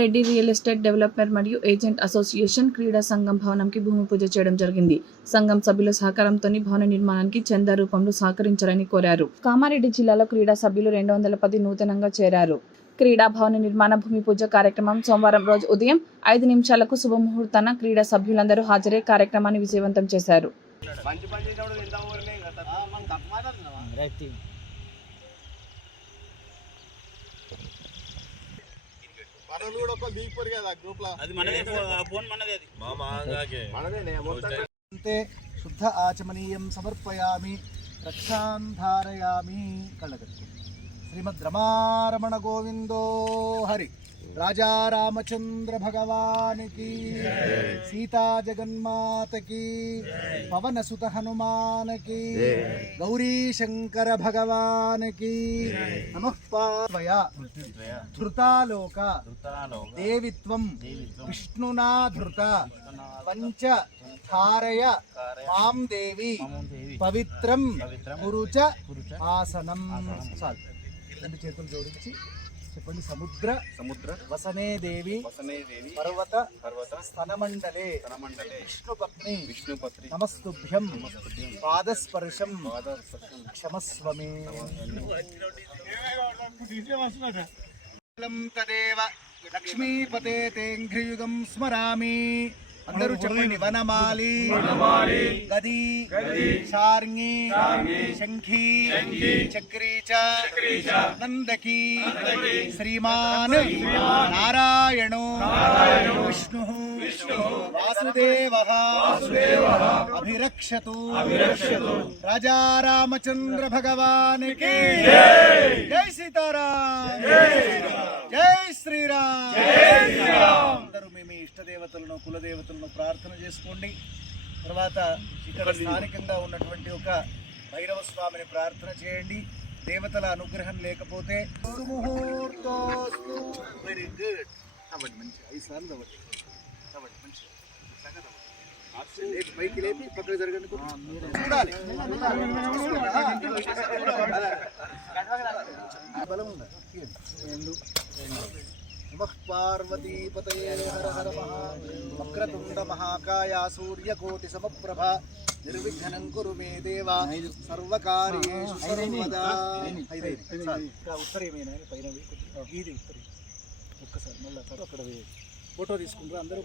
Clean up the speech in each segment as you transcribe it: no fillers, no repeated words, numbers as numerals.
Kamareddy real estate developer మరియు agent association క్రీడా సంఘం భవనంకి భూమి పూజ చేయడం జరిగింది. సంఘం సభ్యుల సహకారంతో భవన నిర్మాణానికి చందా రూపంలో సహకరించాలని కోరారు. కామారెడ్డి జిల్లాలో క్రీడా సభ్యులు 210 నూతనంగా చేరారు. క్రీడా భవన నిర్మాణ భూమి పూజ కార్యక్రమం సోమవారం రోజు ఉదయం 5 నిమిషాలకు శుభముహూర్తాన క్రీడా సభ్యులందరూ హాజరై కార్యక్రమాన్ని విజయవంతం చేశారు. శుద్ధ ఆచమనీయం సమర్పయామి రక్షాం ధారయామి. కళ్ళగట్టు. శ్రీమద్ రమారమణ గోవిందో హరి. రాజా రామచంద్ర భగవానికి, సీతా జగన్మాతకి, పవన సుత హనుమానకి, గౌరీ శంకర భగవానికి నమః. పార్వయ ధృతాలోక దేవిత్వం విష్ణునా ధృత పంచ ధారయ మాం దేవి పవిత్రం కురుచ ఆసనం. రెండు చేతులు జోడించి చెప్పండి. సముద్ర వసనే దేవి పర్వత స్తనమండలే విష్ణుపత్ని నమస్తుభ్యం పాదస్పర్శం క్షమస్వమే. తదేవ లక్ష్మీపతే తేంఘ్రియుగం స్మరామి. అందరూ చెప్పండి. వనమాలి గది శార్ంగి శంఖీ చక్రీ చ నందకీ శ్రీమాన్ నారాయణో విష్ణు వాసుదేవః అభిరక్షతు. రాజా రామచంద్ర భగవానికి జై సీతారాం, జై శ్రీరామ్. అందరూ మీ ఇష్టదేవతలను కులదేవతలను ప్రార్థన చేసుకోండి. తర్వాత ఇక్కడ స్థానికంగా ఉన్నటువంటి ఒక భైరవ స్వామిని ప్రార్థన చేయండి. దేవతల అనుగ్రహం లేకపోతే వెరీ గుడ్. కాబట్టి మంచి 5 సార్లు అవ్వండి. కాబట్టి మంచి పైకి లేపి పక్కకు జరగండి. చూడాలి బలం ఉందా? నమః పార్వతీపతయే హర హర వక్రతుండ మహాకాయ సూర్యకోటి సమప్రభ నిర్విఘ్నం కురు మే దేవ సర్వకార్యేషు సర్వదా. ఉత్తరేమైనా పైన ఇది ఉత్తరే ఒక్కసారి మళ్ళీ అక్కడ ఫోటో తీసుకుంటారు అందరూ.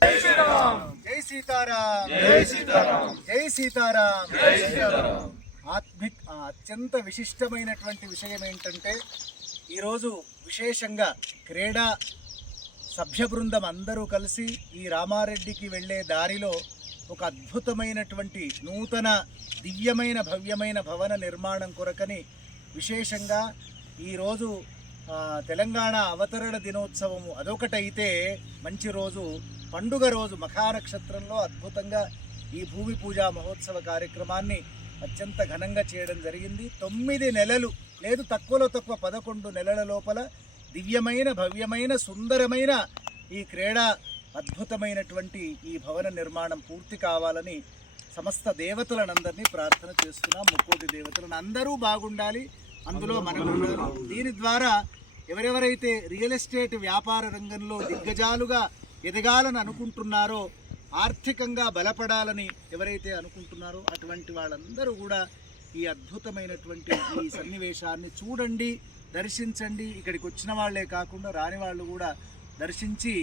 జై సీతారాం, జై సీతారాం, జై సీతారాం, జై సీతారాం. అత్యంత విశిష్టమైనటువంటి విషయం ఏంటంటే ఈరోజు విశేషంగా క్రీడా సభ్య బృందం అందరూ కలిసి ఈ రామారెడ్డికి వెళ్ళే దారిలో ఒక అద్భుతమైనటువంటి నూతన దివ్యమైన భవ్యమైన భవన నిర్మాణం కొరకని విశేషంగా ఈరోజు తెలంగాణ అవతరణ దినోత్సవము అదొకటైతే మంచి రోజు, పండుగ రోజు మఖానక్షత్రంలో అద్భుతంగా ఈ భూమి పూజా మహోత్సవ కార్యక్రమాన్ని అత్యంత ఘనంగా చేయడం జరిగింది. 9 నెలలు లేదు తక్కువలో తక్కువ 11 నెలల లోపల దివ్యమైన భవ్యమైన సుందరమైన ఈ క్రీడా అద్భుతమైనటువంటి ఈ భవన నిర్మాణం పూర్తి కావాలని సమస్త దేవతలనందరినీ ప్రార్థన చేస్తున్నాం. ముక్కోటి దేవతలను అందరూ బాగుండాలి, అందులో మనం ఉండాలి. దీని ద్వారా ఎవరెవరైతే రియల్ ఎస్టేట్ వ్యాపార రంగంలో దిగ్గజాలుగా ఎదగాలని అనుకుంటున్నారో, ఆర్థికంగా బలపడాలని ఎవరైతే అనుకుంటున్నారో అటువంటి వాళ్ళందరూ కూడా ఈ అద్భుతమైనటువంటి ఈ సన్నివేశాన్ని చూడండి, దర్శించండి. ఇక్కడికి వచ్చిన వాళ్లే కాకుండా రాని వాళ్ళు కూడా దర్శించి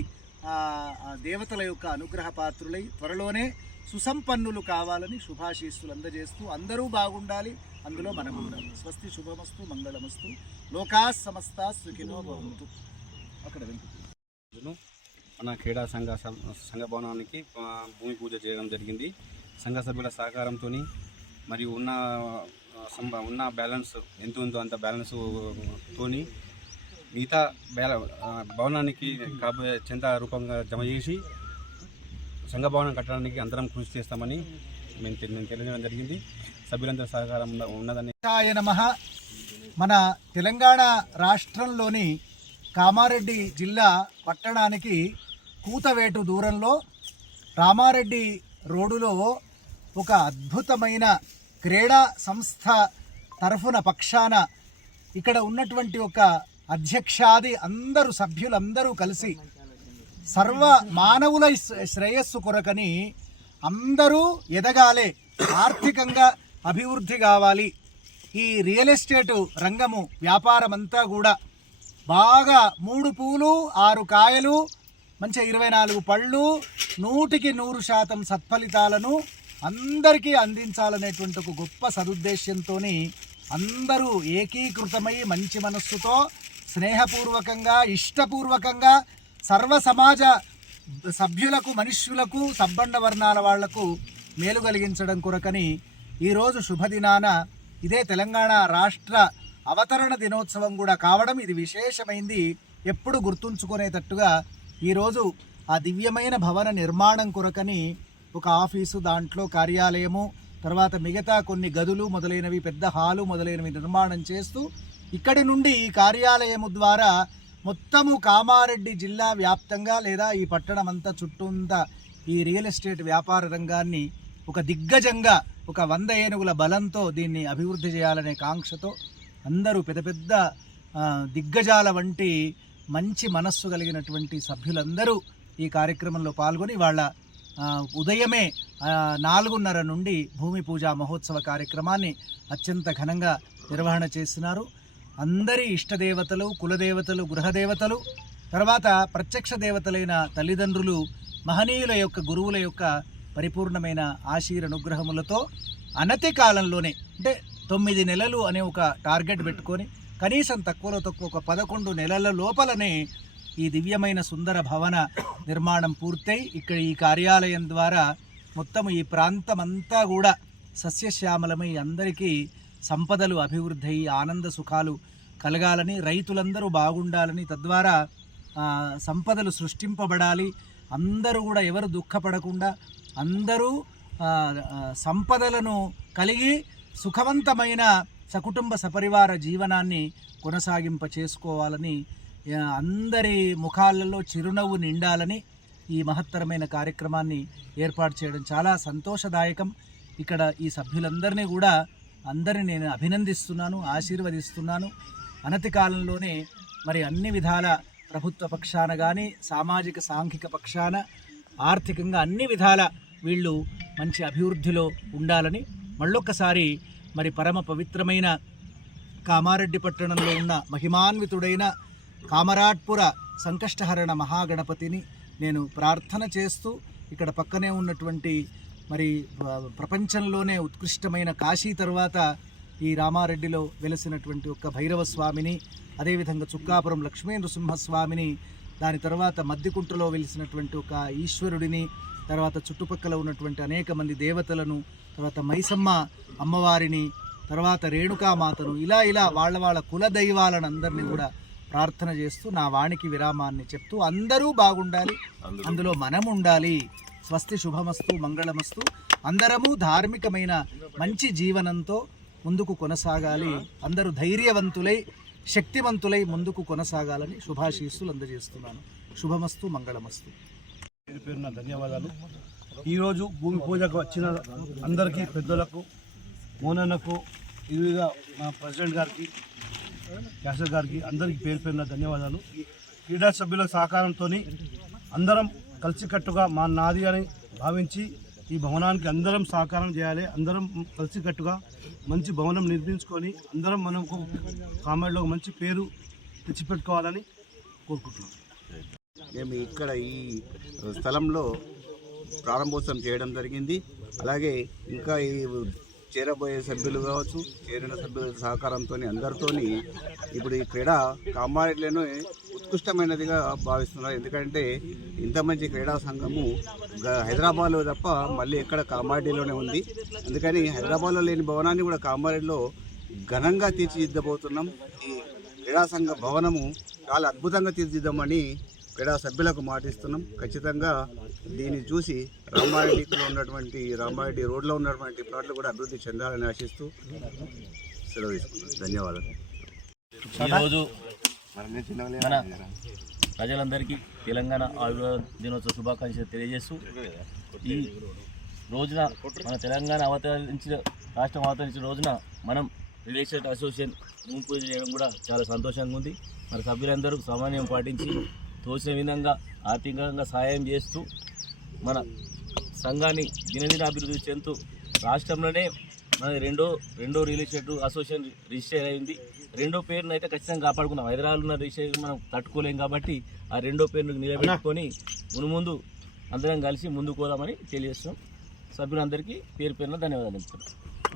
దేవతల యొక్క అనుగ్రహ పాత్రులై త్వరలోనే సుసంపన్నులు కావాలని శుభాశీస్సులు అందజేస్తూ అందరూ బాగుండాలి, అందులో మనం ఉండాలి. స్వస్తి శుభమస్తు మంగళమస్తు. లోకా సమస్త సుఖినో భవంతు. అక్కడ మన క్రీడా సంఘ భవనానికి భూమి పూజ చేయడం జరిగింది. సంఘ సభ్యుల సహకారంతో మరియు ఉన్న బ్యాలెన్స్ ఎంత ఉందో అంత బ్యాలెన్స్తోని మిగతా భవనానికి కాబోయే చందా రూపంగా జమ చేసి సంఘ భవనం కట్టడానికి అందరం కృషి చేస్తామని మేము తెలియజేయడం జరిగింది. సభ్యులందరూ సహకారం ఉన్నదని. నమః. మన తెలంగాణ రాష్ట్రంలోని కామారెడ్డి జిల్లా పట్టణానికి కూతవేటు దూరంలో రామారెడ్డి రోడ్డులో ఒక అద్భుతమైన క్రీడా సంస్థ తరఫున పక్షాన ఇక్కడ ఉన్నటువంటి ఒక అధ్యక్షాది అందరూ సభ్యులందరూ కలిసి సర్వ మానవుల శ్రేయస్సు కొరకని అందరూ ఎదగాలే, ఆర్థికంగా అభివృద్ధి కావాలి, ఈ రియల్ ఎస్టేటు రంగము వ్యాపారం అంతా కూడా బాగా 3 పూలు 6 కాయలు మంచి 24 పళ్ళు 100% సత్ఫలితాలను అందరికీ అందించాలనేటువంటి ఒక గొప్ప సదుద్దేశ్యంతో అందరూ ఏకీకృతమై మంచి మనస్సుతో స్నేహపూర్వకంగా ఇష్టపూర్వకంగా సర్వ సమాజ సభ్యులకు మనుష్యులకు సబ్బండ వర్ణాల వాళ్లకు మేలు కలిగించడం కొరకని ఈరోజు శుభదినాన ఇదే తెలంగాణ రాష్ట్ర అవతరణ దినోత్సవం కూడా కావడం ఇది విశేషమైంది. ఎప్పుడు గుర్తుంచుకునేటట్టుగా ఈరోజు ఆ దివ్యమైన భవన నిర్మాణం కొరకని ఒక ఆఫీసు, దాంట్లో కార్యాలయము, తర్వాత మిగతా కొన్ని గదులు మొదలైనవి, పెద్ద హాలు మొదలైనవి నిర్మాణం చేస్తూ ఇక్కడి నుండి ఈ కార్యాలయము ద్వారా మొత్తము కామారెడ్డి జిల్లా వ్యాప్తంగా లేదా ఈ పట్టణం అంతా చుట్టూంతా ఈ రియల్ ఎస్టేట్ వ్యాపార రంగాన్ని ఒక దిగ్గజంగా ఒక 100 ఏనుగుల బలంతో దీన్ని అభివృద్ధి చేయాలనే కాంక్షతో అందరూ పెద్ద పెద్ద దిగ్గజాల వంటి మంచి మనస్సు కలిగినటువంటి సభ్యులందరూ ఈ కార్యక్రమంలో పాల్గొని వాళ్ళ ఉదయమే 4:30 నుండి భూమి పూజ మహోత్సవ కార్యక్రమాన్ని అత్యంత ఘనంగా నిర్వహణ చేస్తున్నారు. అందరి ఇష్టదేవతలు, కులదేవతలు, గృహదేవతలు, తర్వాత ప్రత్యక్ష దేవతలైన తల్లిదండ్రులు, మహనీయుల యొక్క గురువుల యొక్క పరిపూర్ణమైన ఆశీర్వానుగ్రహములతో అనతి కాలంలోనే అంటే 9 నెలలు అనే ఒక టార్గెట్ పెట్టుకొని కనీసం తక్కువలో తక్కువ ఒక 11 నెలల లోపలనే ఈ దివ్యమైన సుందర భవన నిర్మాణం పూర్తయి ఇక్కడ ఈ కార్యాలయం ద్వారా మొత్తం ఈ ప్రాంతం అంతా కూడా సస్యశ్యామలమై అందరికీ సంపదలు అభివృద్ధి అయ్యి ఆనంద సుఖాలు కలగాలని, రైతులందరూ బాగుండాలని, తద్వారా సంపదలు సృష్టింపబడాలి, అందరూ కూడా ఎవరు దుఃఖపడకుండా అందరూ సంపదలను కలిగి సుఖవంతమైన సకుటుంబ సపరివార జీవనాన్ని కొనసాగింప చేసుకోవాలని, అందరి ముఖాలలో చిరునవ్వు నిండాలని ఈ మహత్తరమైన కార్యక్రమాన్ని ఏర్పాటు చేయడం చాలా సంతోషదాయకం. ఇక్కడ ఈ సభ్యులందరినీ కూడా అందరినీ నేను అభినందిస్తున్నాను, ఆశీర్వదిస్తున్నాను. అనతి కాలంలోనే మరి అన్ని విధాల ప్రభుత్వ పక్షాన కానీ సామాజిక సాంఘిక పక్షాన ఆర్థికంగా అన్ని విధాల వీళ్ళు మంచి అభివృద్ధిలో ఉండాలని మళ్ళొక్కసారి మరి పరమ పవిత్రమైన కామారెడ్డి పట్టణంలో ఉన్న మహిమాన్వితుడైన కామరాట్పుర సంకష్టహరణ మహాగణపతిని నేను ప్రార్థన చేస్తూ ఇక్కడ పక్కనే ఉన్నటువంటి మరి ప్రపంచంలోనే ఉత్కృష్టమైన కాశీ తర్వాత ఈ రామారెడ్డిలో వెలసినటువంటి ఒక భైరవ స్వామిని, అదేవిధంగా చుక్కాపురం లక్ష్మీ నృసింహస్వామిని, దాని తర్వాత మద్దికుంటలో వెలిసినటువంటి ఒక ఈశ్వరుడిని, తర్వాత చుట్టుపక్కల ఉన్నటువంటి అనేక మంది దేవతలను, తర్వాత మైసమ్మ అమ్మవారిని, తర్వాత రేణుకామాతను, ఇలా వాళ్ళ కుల దైవాలను అందరినీ కూడా ప్రార్థన చేస్తూ నా వాణికి విరామాన్ని చెప్తూ అందరూ బాగుండాలి, అందులో మనం ఉండాలి. స్వస్తి శుభమస్తు మంగళమస్తు. అందరము ధార్మికమైన మంచి జీవనంతో ముందుకు కొనసాగాలి, అందరూ ధైర్యవంతులై శక్తివంతులై ముందుకు కొనసాగాలని శుభాశీస్సులు అందజేస్తున్నాను. శుభమస్తు మంగళమస్తు. పేరున ధన్యవాదాలు. ఈరోజు భూమి పూజకు వచ్చిన అందరికీ, పెద్దలకు, మోనన్నకు, ఇదిగా మా ప్రెసిడెంట్ గారికి, క్యాసర్ గారికి అందరికీ పేరున ధన్యవాదాలు. క్రీడా సభ్యుల సహకారంతో అందరం కలిసికట్టుగా నాది అని భావించి ఈ భవనానికి అందరం సహకారం చేయాలి. అందరం కలిసికట్టుగా మంచి భవనం నిర్మించుకొని అందరం మనకు కామారెడ్డిలో మంచి పేరు తెచ్చిపెట్టుకోవాలని కోరుకుంటున్నాం. మేము ఇక్కడ ఈ స్థలంలో ప్రారంభోత్సవం చేయడం జరిగింది. అలాగే ఇంకా ఈ చేరబోయే సభ్యులు కావచ్చు, చేరిన సభ్యుల సహకారంతో అందరితో ఇప్పుడు ఈ క్రీడ కామారెడ్డిలోనే ఉత్కృష్టమైనదిగా భావిస్తున్నారు. ఎందుకంటే ఇంత మంచి క్రీడా సంఘము హైదరాబాద్లో తప్ప మళ్ళీ ఎక్కడ కామారెడ్డిలోనే ఉంది. అందుకని హైదరాబాద్లో లేని భవనాన్ని కూడా కామారెడ్డిలో ఘనంగా తీర్చిదిద్దబోతున్నాం. ఈ క్రీడా సంఘ భవనము చాలా అద్భుతంగా తీర్చిదిద్దామని క్రీడా సభ్యులకు మాటిస్తున్నాం. ఖచ్చితంగా దీన్ని చూసి రామారెడ్డి రోడ్లో ఉన్నటువంటి ప్లాట్లు కూడా అభివృద్ధి చెందాలని ఆశిస్తూ సెలవు తీసుకుంటాం. ధన్యవాదాలు. ఈరోజు మన ప్రజలందరికీ తెలంగాణ ఆవిర్భావ దినోత్సవ శుభాకాంక్షలు తెలియజేస్తూ ఈ రోజున మన తెలంగాణ రాష్ట్రం అవతరించిన రోజున మనం రియల్ ఎస్టేట్ అసోసియేషన్ భూమి పూజ చేయడం కూడా చాలా సంతోషంగా ఉంది. మన సభ్యులందరూ సమన్వయం పాటించి తోచిన విధంగా ఆర్థికంగా సహాయం చేస్తూ మన సంఘాన్ని దినదిన అభివృద్ధి చెందుతూ రాష్ట్రంలోనే మన రెండో రియల్ ఎస్టేట్ అసోసియేషన్ రిజిస్టర్ అయింది. రెండో పేరును అయితే ఖచ్చితంగా కాపాడుకున్నాం. హైదరాబాద్ ఉన్న రిజిస్ట్రేషన్ మనం తట్టుకోలేం కాబట్టి ఆ రెండో పేరును నిలబెట్టుకొని ముందు అందరం కలిసి ముందుకు పోదామని తెలియజేస్తున్నాం. సభ్యులందరికీ పేరు పేరున ధన్యవాదాలు చెప్తున్నాం.